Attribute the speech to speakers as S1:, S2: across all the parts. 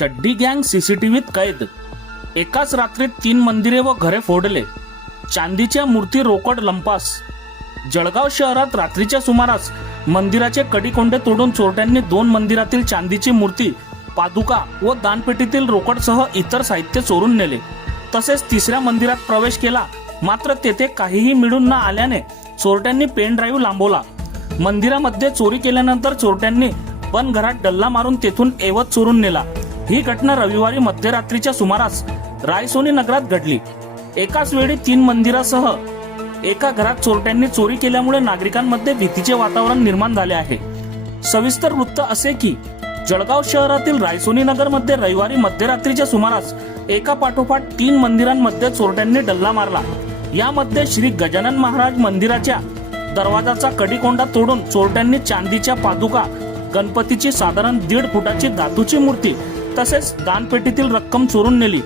S1: चड्डी गँग सीसीटीव्हीत कैद. एकाच रात्रीत तीन मंदिरे व घरे फोडले. चांदीच्या मूर्ती रोकड लंपास. जळगाव शहरात रात्रीच्या सुमारास मंदिराचे कडीकोंडे तोडून चोरट्यांनी दोन मंदिरातील चांदीची मूर्ती पादुका व दानपेटीतील रोकडसह इतर साहित्य चोरून नेले. तसेच तिसऱ्या मंदिरात प्रवेश केला. मात्र तेथे काहीही मिळून न आल्याने चोरट्यांनी पेन ड्राईव्ह लांबवला. मंदिरामध्ये चोरी केल्यानंतर चोरट्यांनी पण घरात डल्ला मारून तेथून एवत चोरून नेला. ही घटना रविवारी मध्यरात्रीच्या सुमारास रायसोनी नगरात घडली. एकाच वेळी तीन मंदिरासह एका घरात चोरट्यांनी चोरी केल्यामुळे नागरिकांमध्ये भीतीचे वातावरण निर्माण झाले आहे. सविस्तर वृत्त असे की जळगाव शहरातील रायसोनी नगरमध्ये रविवारी मध्यरात्रीच्या सुमारास एका पाठोपाठ तीन मंदिरांमध्ये चोरट्यांनी डल्ला मारला. यामध्ये श्री गजानन महाराज मंदिराच्या दरवाजाचा कडीकोंडा तोडून चोरट्यांनी चांदीच्या पादुका गणपतीची साधारण दीड फुटाची धातूची मूर्ती तसेच दानपेटीतील रक्कम चोरून नेली.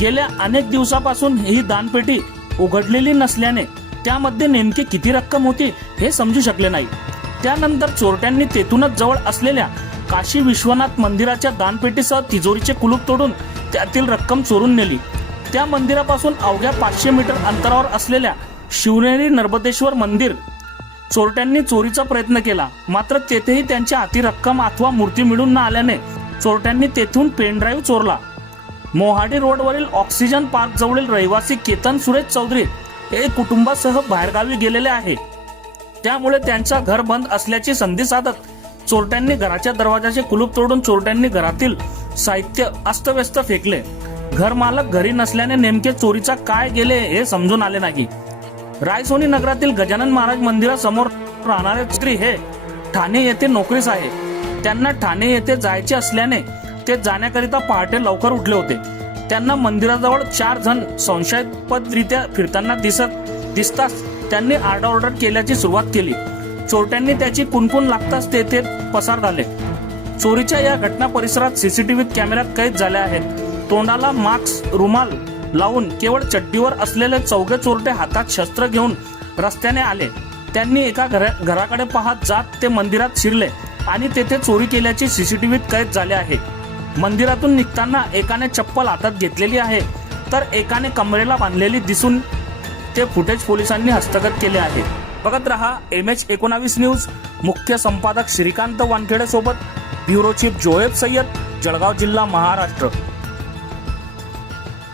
S1: गेल्या अनेक दिवसापासून ही दानपेटी उघडलेली नसल्याने त्यामध्ये नेमकी किती रक्कम होती हे समजू शकले नाही. त्यानंतर चोरट्यांनी तेथूनच जवळ असलेल्या काशी विश्वनाथ मंदिराच्या दानपेटीसह तिजोरीचे कुलूप तोडून त्यातील रक्कम चोरून नेली. त्या मंदिरापासून अवघ्या पाचशे मीटर अंतरावर असलेल्या शिवनेरी नर्मदेश्वर मंदिर चोरट्यांनी चोरीचा प्रयत्न केला. मात्र तेथेही त्यांच्या हाती रक्कम अथवा मूर्ती मिळून न आल्याने चोरट्यांनी तेथून पेनड्राईव्ह चोरला. मोहाडी रोडवरील ऑक्सिजन पार्क जवळील रहिवासी केतन सुरेश चौधरी हे कुटुंबासह बाहेरगावी गेलेले आहे. त्यामुळे त्यांचा घर बंद असल्याची संधी साधत चोरट्यांनी घराच्या दरवाजाचे कुलूप तोडून चोरट्यांनी घरातील साहित्य अस्तव्यस्त फेकले. घर मालक घरी नसल्याने नेमके चोरीचा काय गेले हे समजून आले नाही. रायसोनी नगरातील गजानन महाराज मंदिरासमोर राहणारे स्त्री हे ठाणे येथे नोकरीस आहे. त्यांना ठाणे येथे जायचे असल्याने ते जाण्याकरिता पहाटे लवकर उठले होते. त्यांना मंदिराजवळ चार जण संशयास्पदरित्या फिरताना दिसत दिसताच त्यांनी आरडाओरड केल्याची सुरुवात केली. चोरट्यांनी त्याची कुणकुण लागताच तेथे पसार झाले. चोरीच्या या घटना परिसरात सीसीटीव्ही कॅमेऱ्यात कैद झाल्या आहेत. तोंडाला मास्क रुमाल लावून केवळ चड्डीवर असलेले चौघे चोरटे हातात शस्त्र घेऊन रस्त्याने आले. त्यांनी एका घरा- घराकडे पाहत जात ते मंदिरात शिरले आणि तेथे चोरी केल्याची सीसीटीव्हीत कैद झाले आहे. मंदिरातून निघताना एकाने चप्पल हातात घेतलेली आहे तर एकाने कमरेला बांधलेली दिसून ते फुटेज पोलिसांनी हस्तगत केले आहे. बघत रहा एम एच एकोणावीस न्यूज मुख्य संपादक श्रीकांत वानखेडे सोबत ब्युरो चीफ जोएब सय्यद जळगाव जिल्हा महाराष्ट्र.